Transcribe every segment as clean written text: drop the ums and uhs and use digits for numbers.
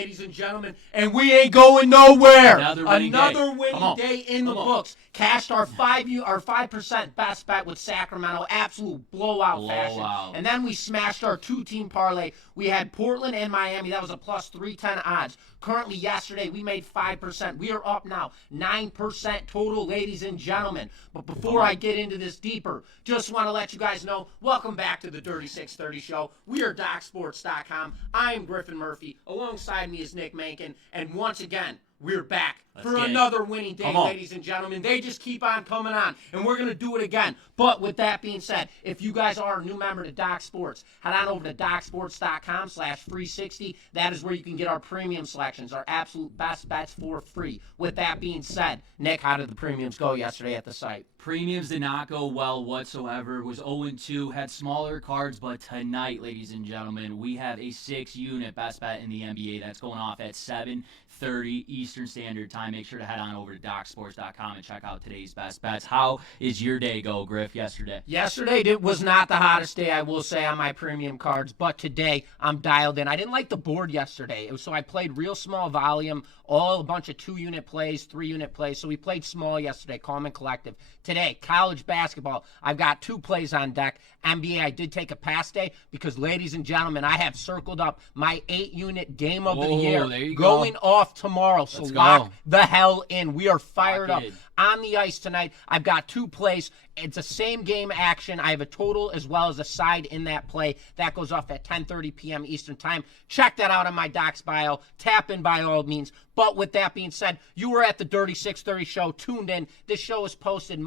ladies and gentlemen, and we ain't going nowhere. Another winning day in the books. Cashed our 5% best bet with Sacramento, absolute blowout fashion. And then we smashed our 2-team parlay. We had Portland and Miami. That was a plus 310 odds. Currently, yesterday, we made 5%. We are up now, 9% total, ladies and gentlemen. But before I get into this deeper, just want to let you guys know, welcome back to the Dirty 630 Show. We are Docsports.com. I am Griffin Murphy. Alongside me is Nick Menken. And once again, we're back for another winning day, ladies and gentlemen. They just keep on coming on, and we're going to do it again. But with that being said, if you guys are a new member to Doc Sports, head on over to docsports.com/free60. That is where you can get our premium selections, our absolute best bets for free. With that being said, Nick, how did the premiums go yesterday at the site? Premiums did not go well whatsoever. It was 0-2, had smaller cards, but tonight, ladies and gentlemen, we have a 6-unit best bet in the NBA that's going off at 7:30 Eastern Standard Time. Make sure to head on over to docsports.com and check out today's best bets. How is your day go, Griff, yesterday? Yesterday it was not the hottest day, I will say, on my premium cards, but today I'm dialed in. I didn't like the board yesterday, so I played real small volume, a bunch of 2-unit plays, 3-unit plays, so we played small yesterday, calm and collective. Today, college basketball, I've got 2 plays on deck. NBA, I did take a pass day because, ladies and gentlemen, I have circled up my 8-unit game of the year going off tomorrow. So lock the hell in. We are fired up on the ice tonight. I've got 2 plays. It's a same game action. I have a total as well as a side in that play. That goes off at 10:30 p.m. Eastern Time. Check that out on my Doc's bio. Tap in by all means. But with that being said, you were at the Dirty 630 Show, tuned in. This show is posted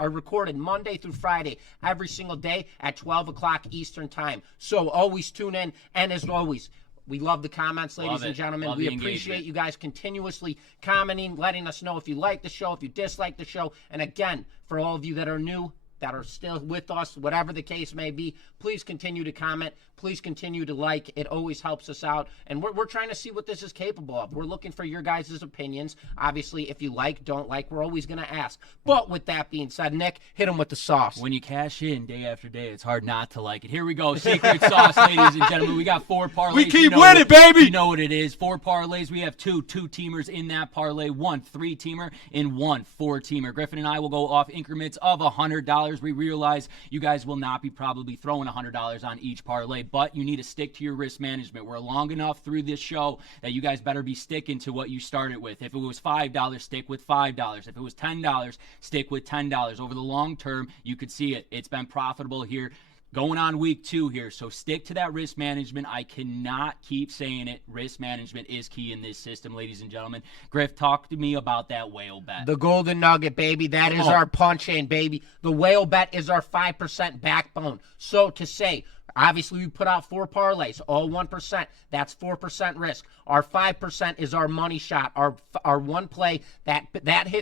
recorded Monday through Friday, every single day at 12 o'clock Eastern Time. So always tune in. And as always, we love the comments, ladies and gentlemen. We appreciate you guys continuously commenting, letting us know if you like the show, if you dislike the show. And again, for all of you that are new, that are still with us, whatever the case may be, please continue to comment. Please continue to like. It always helps us out. And we're trying to see what this is capable of. We're looking for your guys' opinions. Obviously, if you like, don't like, we're always going to ask. But with that being said, Nick, hit him with the sauce. When you cash in day after day, it's hard not to like it. Here we go. Secret sauce, ladies and gentlemen. We got 4 parlays. We keep winning, baby. You know what it is. 4 parlays. We have 2 2-teamers in that parlay, 1 3-teamer, and 1 4-teamer. Griffin and I will go off increments of $100. We realize you guys will not be probably throwing $100 on each parlay, but you need to stick to your risk management. We're long enough through this show that you guys better be sticking to what you started with. If it was $5, stick with $5. If it was $10, stick with $10. Over the long term, you could see it. It's been profitable here. Going on week 2 here, so stick to that risk management. I cannot keep saying it. Risk management is key in this system, ladies and gentlemen. Griff, talk to me about that whale bet. The golden nugget, baby. That is our punch-in, baby. The whale bet is our 5% backbone. So to say, obviously, we put out 4 parlays, all 1%. That's 4% risk. Our 5% is our money shot. Our one play, that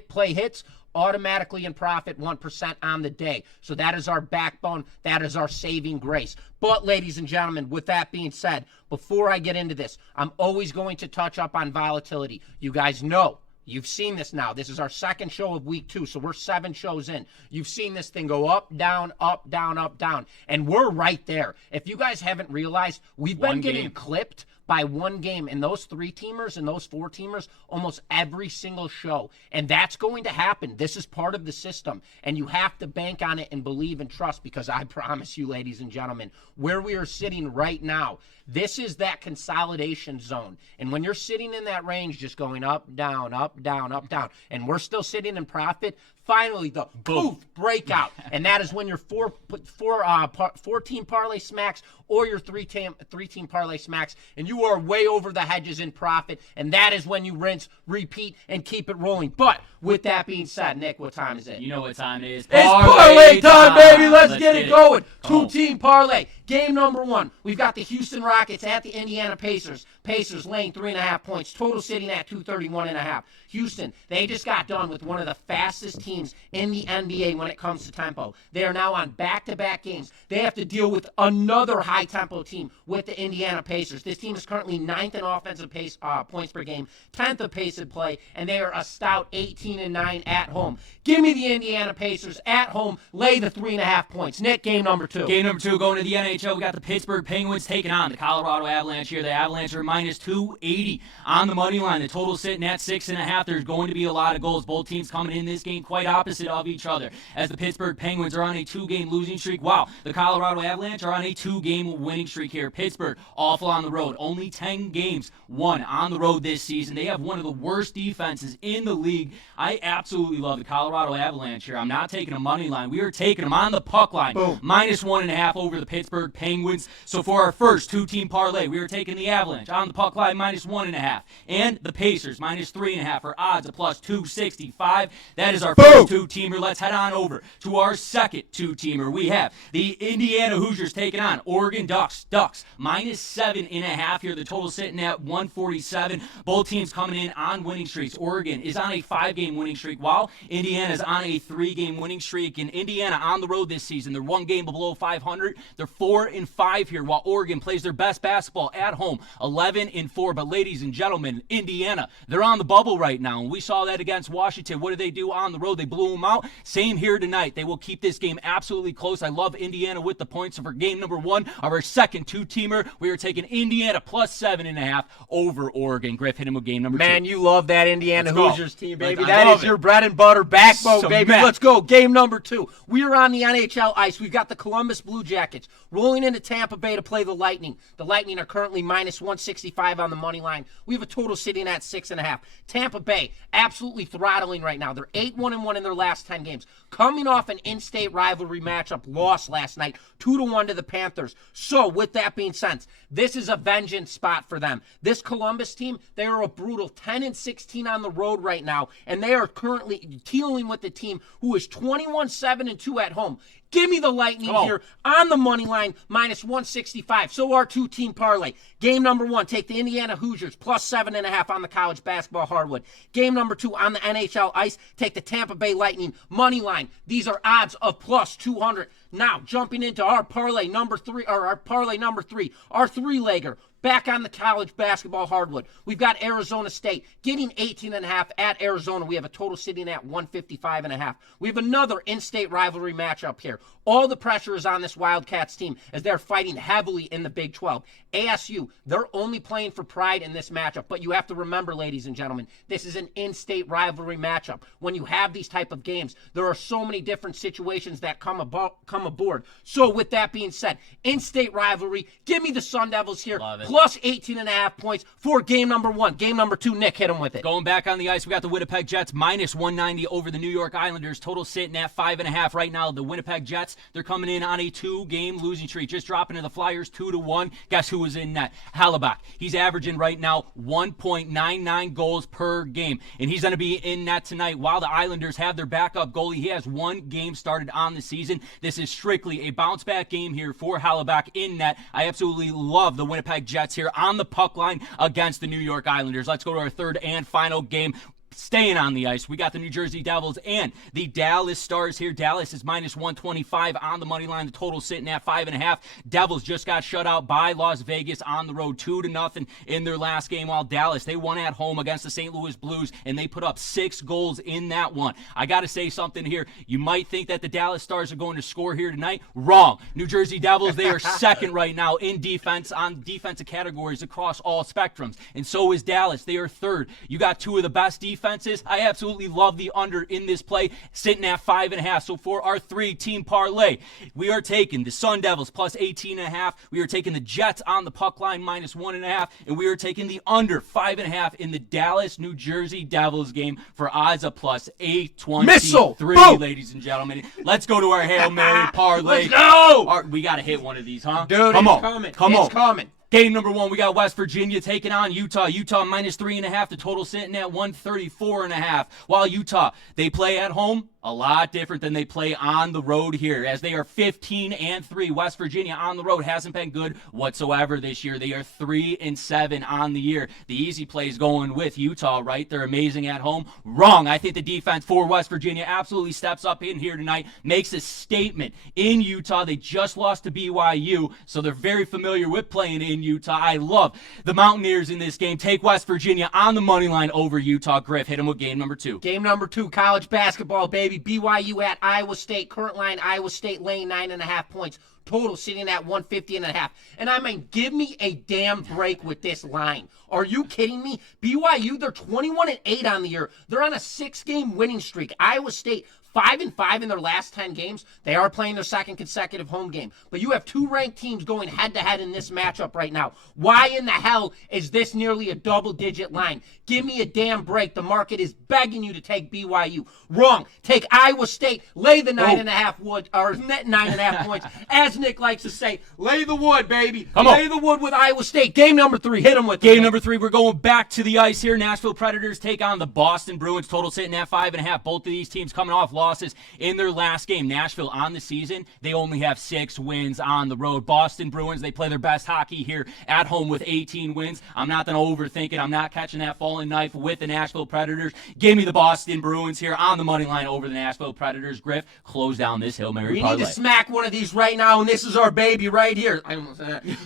play hits, automatically in profit, 1% on the day. So that is our backbone. That is our saving grace. But, ladies and gentlemen, with that being said, before I get into this, I'm always going to touch up on volatility. You guys know. You've seen this now. This is our 2nd show of week 2, so we're 7 shows in. You've seen this thing go up, down, up, down, up, down, and we're right there. If you guys haven't realized, we've been getting clipped by 1 game in those 3-teamers and those 4-teamers almost every single show, and that's going to happen. This is part of the system, and you have to bank on it and believe and trust, because I promise you, ladies and gentlemen, where we are sitting right now, this is that consolidation zone. And when you're sitting in that range, just going up, down, up, down, up, down, and we're still sitting in profit, finally the poof breakout, and that is when your 4-team parlay smacks or your 3-team parlay smacks, and you are way over the hedges in profit, and that is when you rinse, repeat, and keep it rolling. But with that being said, Nick, what time is it? You know what time it is. It's parlay time, baby. Let's get it going. 2-team parlay. Game number 1. We've got the Houston Rockets at the Indiana Pacers. Pacers laying 3.5 points. Total sitting at 231.5. Houston, they just got done with one of the fastest teams in the NBA when it comes to tempo. They are now on back-to-back games. They have to deal with another high-tempo team with the Indiana Pacers. This team is currently 9th in offensive pace, points per game, 10th of pace of play, and they are a stout 18-9 at home. Give me the Indiana Pacers at home. Lay the 3.5 points. Nick, game number 2. Game number 2 going to the NHL. NHL, we got the Pittsburgh Penguins taking on the Colorado Avalanche here. The Avalanche are minus 280 on the money line. The total sitting at 6.5. There's going to be a lot of goals. Both teams coming in this game quite opposite of each other, as the Pittsburgh Penguins are on a 2-game losing streak, while the Colorado Avalanche are on a 2-game winning streak here. Pittsburgh, awful on the road. Only 10 games won on the road this season. They have one of the worst defenses in the league. I absolutely love the Colorado Avalanche here. I'm not taking a money line. We are taking them on the puck line. Boom. Minus 1.5 over the Pittsburgh Penguins. So for our first 2-team parlay, we are taking the Avalanche on the puck line minus 1.5. And the Pacers minus 3.5 for odds of plus 265. That is our first 2-teamer. Let's head on over to our second 2-teamer. We have the Indiana Hoosiers taking on Oregon Ducks. Ducks minus 7.5 here. The total sitting at 147. Both teams coming in on winning streaks. Oregon is on a 5-game winning streak, while Indiana is on a 3-game winning streak. And Indiana on the road this season, they're 1 game below 500. They're 4-5 here, while Oregon plays their best basketball at home, 11-4. But ladies and gentlemen, Indiana, they're on the bubble right now, and we saw that against Washington. What did they do on the road? They blew them out. Same here tonight. They will keep this game absolutely close. I love Indiana with the points. So for game number 1 of our second 2-teamer, we are taking Indiana plus 7.5 over Oregon. Griff, hit him with game number 2. Man, you love that Indiana Hoosiers team, baby. I That love is it. your bread and butter backbone, Cement. baby. Let's go. Game number 2. We are on the NHL ice. We've got the Columbus Blue Jackets rolling into Tampa Bay to play the Lightning. The Lightning are currently minus 165 on the money line. We have a total sitting at 6.5. Tampa Bay absolutely throttling right now. They're 8-1-1 in their last 10 games. Coming off an in-state rivalry matchup loss last night, 2-1 to the Panthers. So with that being said, this is a vengeance spot for them. This Columbus team, they are a brutal 10-16 on the road right now, and they are currently dealing with the team who is 21-7-2 at home. Give me the Lightning here on the money line, minus 165. So our 2-team parlay. Game number 1, take the Indiana Hoosiers, plus 7.5 on the college basketball hardwood. Game number 2, on the NHL ice, take the Tampa Bay Lightning money line. These are odds of plus 200. Now, jumping into our parlay number 3, our 3-legger. Back on the college basketball hardwood. We've got Arizona State getting 18.5 at Arizona. We have a total sitting at 155.5. We have another in-state rivalry matchup here. All the pressure is on this Wildcats team as they're fighting heavily in the Big 12. ASU, they're only playing for pride in this matchup. But you have to remember, ladies and gentlemen, this is an in-state rivalry matchup. When you have these type of games, there are so many different situations that come aboard. So with that being said, in-state rivalry, give me the Sun Devils here. Love it. Plus 18.5 points for game number 1. Game number 2, Nick, hit him with it. Going back on the ice, we got the Winnipeg Jets minus 190 over the New York Islanders. Total sitting at 5.5 right now. The Winnipeg Jets, they're coming in on a 2-game losing streak, just dropping to the Flyers 2-1. Guess who was in net? Halibut. He's averaging right now 1.99 goals per game, and he's going to be in net tonight. While the Islanders have their backup goalie, he has 1 game started on the season. This is strictly a bounce-back game here for Halibut in net. I absolutely love the Winnipeg Jets here on the puck line against the New York Islanders. Let's go to our third and final game. Staying on the ice, we got the New Jersey Devils and the Dallas Stars here. Dallas is minus 125 on the money line. The total sitting at 5.5. Devils just got shut out by Las Vegas on the road 2-0 in their last game, while Dallas, they won at home against the St. Louis Blues, and they put up 6 goals in that one. I got to say something here. You might think that the Dallas Stars are going to score here tonight. Wrong. New Jersey Devils, they are second right now in defense on defensive categories across all spectrums, and so is Dallas. They are third. You got 2 of the best defenses. I absolutely love the under in this play, sitting at 5.5. So for our 3-team parlay, we are taking the Sun Devils plus 18.5. We are taking the Jets on the puck line minus 1.5, and we are taking the under 5.5 in the Dallas New Jersey Devils game for odds of plus 823. Ladies and gentlemen, let's go to our Hail Mary parlay. Let's go! We got to hit one of these, huh? Dude, Come on. coming. Come It's on. coming. Game number 1, we got West Virginia taking on Utah. Utah minus 3.5. The total sitting at 134.5. While Utah, they play at home a lot different than they play on the road here, as they are 15-3. West Virginia on the road hasn't been good whatsoever this year. They are 3-7 on the year. The easy play is going with Utah, right? They're amazing at home. Wrong. I think the defense for West Virginia absolutely steps up in here tonight, makes a statement in Utah. They just lost to BYU, so they're very familiar with playing in Utah. I love the Mountaineers in this game. Take West Virginia on the money line over Utah. Griff, hit them with game number 2. Game number 2, college basketball, baby. baby. BYU at Iowa State. Current line, Iowa State laying 9.5 points. Total sitting at 150.5. And I mean, give me a damn break with this line. Are you kidding me? BYU, they're 21-8 on the year. They're on a 6-game winning streak. Iowa State, 5-5 in their last 10 games. They are playing their second consecutive home game. But you have two ranked teams going head-to-head in this matchup right now. Why in the hell is this nearly a double-digit line? Give me a damn break. The market is begging you to take BYU. Wrong. Take Iowa State. Lay the 9.5 points. As Nick likes to say, lay the wood, baby. Lay the wood with Iowa State. Game number 3. Hit them with Game number 3. We're going back to the ice here. Nashville Predators take on the Boston Bruins. Total sitting at 5.5. Both of these teams coming off losses in their last game. Nashville on the season, they only have 6 wins on the road. Boston Bruins, they play their best hockey here at home with 18 wins. I'm not going to overthink it. I'm not catching that falling knife with the Nashville Predators. Give me the Boston Bruins here on the money line over the Nashville Predators. Griff, close down this Hail Mary parlay. We need to smack one of these right now, and this is our baby right here.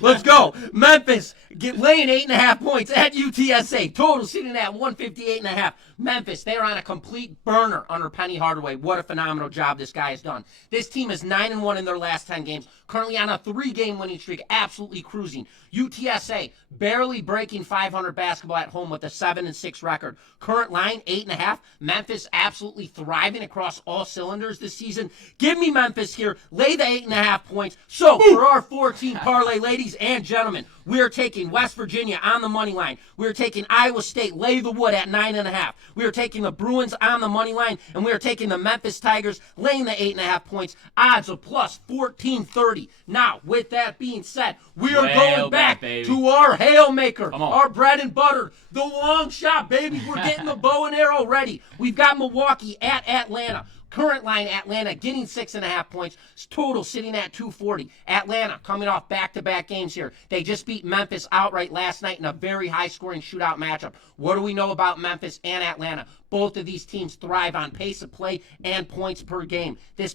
Let's go. Memphis laying 8.5 points at UTSA. Total sitting at 158.5. Memphis, they are on a complete burner under Penny Hardaway. What a phenomenal job this guy has done. This team is 9-1 in their last 10 games. Currently on a 3-game winning streak, absolutely cruising. UTSA barely breaking 500 basketball at home with a 7-6 record. Current line 8.5. Memphis absolutely thriving across all cylinders this season. Give me Memphis here. Lay the 8.5 points. So for our 14 parlay, ladies and gentlemen, we are taking West Virginia on the money line. We are taking Iowa State, lay the wood at 9.5. We are taking the Bruins on the money line, and we are taking the Memphis Tigers, laying the 8.5 points. Odds of plus 1430. Now, with that being said, we are going back to our Hail Maker, our bread and butter, the long shot, baby. We're getting the bow and arrow ready. We've got Milwaukee at Atlanta. Current line, Atlanta getting 6.5 points. Total sitting at 240. Atlanta coming off back-to-back games here. They just beat Memphis outright last night in a very high-scoring shootout matchup. What do we know about Memphis and Atlanta? Both of these teams thrive on pace of play and points per game. The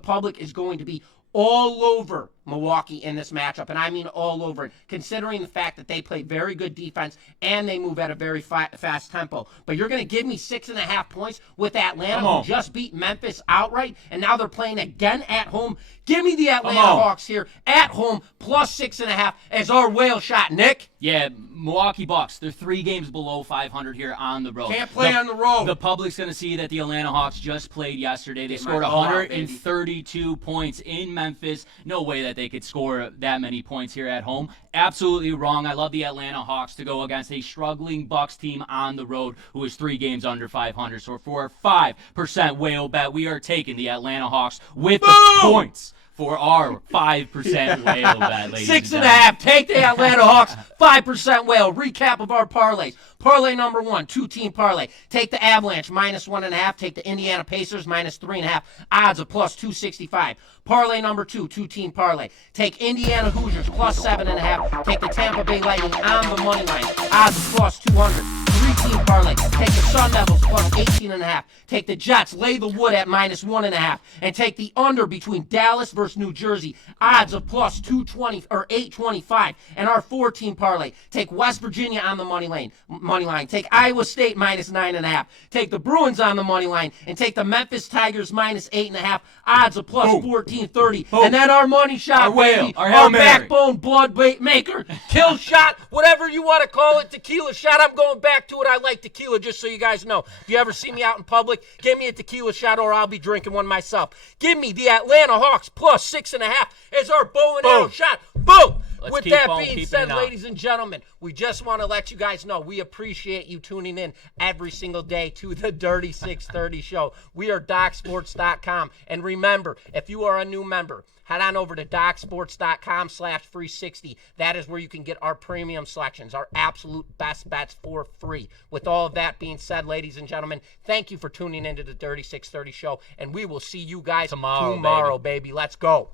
public is going to be all over Milwaukee in this matchup, and I mean all over it, considering the fact that they play very good defense and they move at a very fast tempo. But you're going to give me 6.5 points with Atlanta, who just beat Memphis outright, and now they're playing again at home. Give me the Atlanta Hawks here at home, plus 6.5 as our whale shot, Nick. Yeah, Milwaukee Bucks, they're 3 games below 500 here on the road. Can't play on the road. The public's going to see that the Atlanta Hawks just played yesterday. They scored 132 points in Memphis. No way that they could score that many points here at home. Absolutely wrong. I love the Atlanta Hawks to go against a struggling Bucks team on the road who is 3 games under 500. So for a 5% whale bet, we are taking the Atlanta Hawks with the points for our 5% whale bet, ladies 6.5. Take the Atlanta Hawks, 5% whale. Recap of our parlays. Parlay number 1, 2-team parlay. Take the Avalanche, minus 1.5. Take the Indiana Pacers, minus 3.5. Odds of plus 265. Parlay number 2, 2-team parlay. Take Indiana Hoosiers, plus 7.5. Take the Tampa Bay Lightning on the money line. Odds of plus 200. 3-team parlay. Take the Sun Devils plus 18.5. Take the Jets, lay the wood at minus 1.5. And take the under between Dallas versus New Jersey. Odds of plus 220 or 825. And our 4-team parlay. Take West Virginia on the money line. Take Iowa State minus 9.5. Take the Bruins on the money line. And take the Memphis Tigers minus 8.5. Odds of plus 1430. And then our money shot, our whale, baby. our backbone blood bait maker. Kill shot, whatever you want to call it. Tequila shot. I'm going back to it. I like tequila, just so you guys know. If you ever see me out in public, give me a tequila shot or I'll be drinking one myself. Give me the Atlanta Hawks plus 6.5 as our bow and arrow shot. Boom! With that being said, ladies and gentlemen, we just want to let you guys know we appreciate you tuning in every single day to the Dirty 630 show. We are Docsports.com. And remember, if you are a new member, head on over to Docsports.com/360. That is where you can get our premium selections, our absolute best bets for free. With all of that being said, ladies and gentlemen, thank you for tuning into the Dirty 630 show, and we will see you guys tomorrow baby. Let's go.